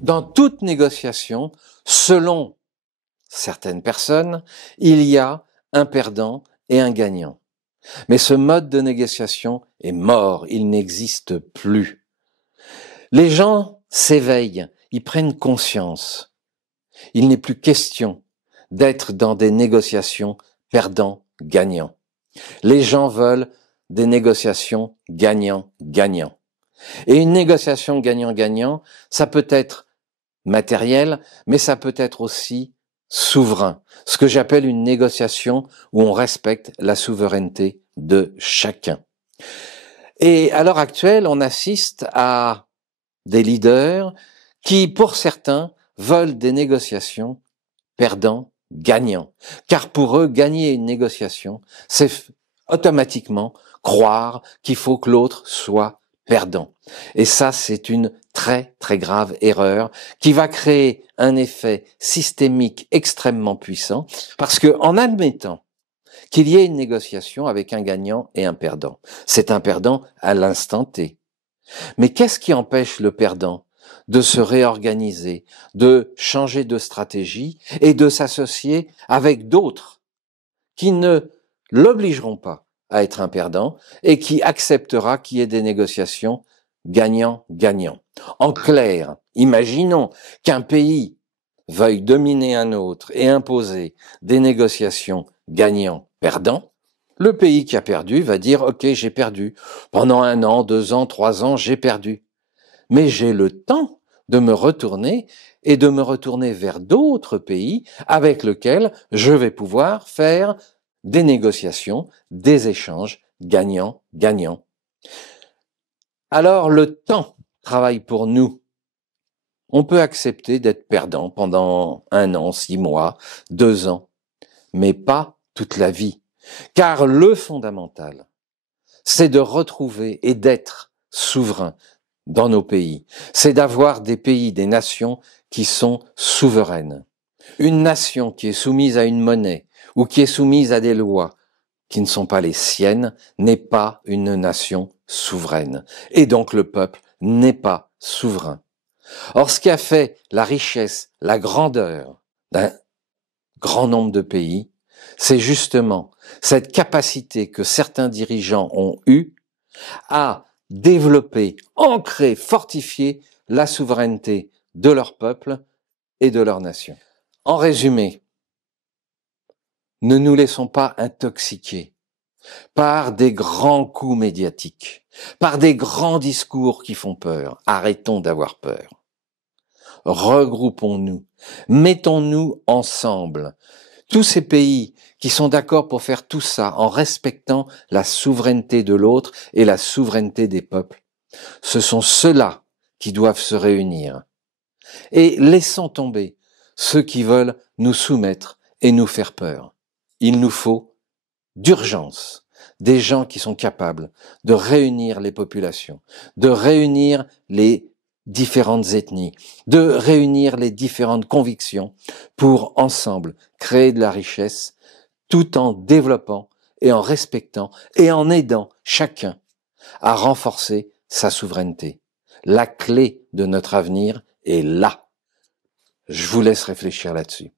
Dans toute négociation, selon certaines personnes, il y a un perdant et un gagnant. Mais ce mode de négociation est mort, il n'existe plus. Les gens s'éveillent, ils prennent conscience. Il n'est plus question d'être dans des négociations perdant-gagnant. Les gens veulent des négociations gagnant-gagnant. Et une négociation gagnant-gagnant, ça peut être matériel, mais ça peut être aussi souverain. Ce que j'appelle une négociation où on respecte la souveraineté de chacun. Et à l'heure actuelle, on assiste à des leaders qui, pour certains, veulent des négociations perdant-gagnant. Car pour eux, gagner une négociation, c'est automatiquement croire qu'il faut que l'autre soit perdant. Et ça, c'est une très, très grave erreur qui va créer un effet systémique extrêmement puissant parce que en admettant qu'il y ait une négociation avec un gagnant et un perdant, c'est un perdant à l'instant T. Mais qu'est-ce qui empêche le perdant de se réorganiser, de changer de stratégie et de s'associer avec d'autres qui ne l'obligeront pas à être un perdant et qui acceptera qu'il y ait des négociations gagnant-gagnant. En clair, imaginons qu'un pays veuille dominer un autre et imposer des négociations gagnant-perdant. Le pays qui a perdu va dire « Ok, j'ai perdu. Pendant 1 an, 2 ans, 3 ans, j'ai perdu. Mais j'ai le temps de me retourner et de me retourner vers d'autres pays avec lesquels je vais pouvoir faire des négociations, des échanges gagnant-gagnant. » Alors le temps travaille pour nous. On peut accepter d'être perdant pendant 1 an, 6 mois, 2 ans, mais pas toute la vie. Car le fondamental, c'est de retrouver et d'être souverain dans nos pays. C'est d'avoir des pays, des nations qui sont souveraines. Une nation qui est soumise à une monnaie ou qui est soumise à des lois qui ne sont pas les siennes n'est pas une nation souveraine. Et donc le peuple n'est pas souverain. Or, ce qui a fait la richesse, la grandeur d'un grand nombre de pays, c'est justement cette capacité que certains dirigeants ont eue à développer, ancrer, fortifier la souveraineté de leur peuple et de leur nation. En résumé, ne nous laissons pas intoxiquer par des grands coups médiatiques, par des grands discours qui font peur. Arrêtons d'avoir peur. Regroupons-nous, mettons-nous ensemble. Tous ces pays qui sont d'accord pour faire tout ça en respectant la souveraineté de l'autre et la souveraineté des peuples, ce sont ceux-là qui doivent se réunir. Et laissons tomber ceux qui veulent nous soumettre et nous faire peur. Il nous faut d'urgence des gens qui sont capables de réunir les populations, de réunir les différentes ethnies, de réunir les différentes convictions pour ensemble créer de la richesse tout en développant et en respectant et en aidant chacun à renforcer sa souveraineté. La clé de notre avenir est là. Je vous laisse réfléchir là-dessus.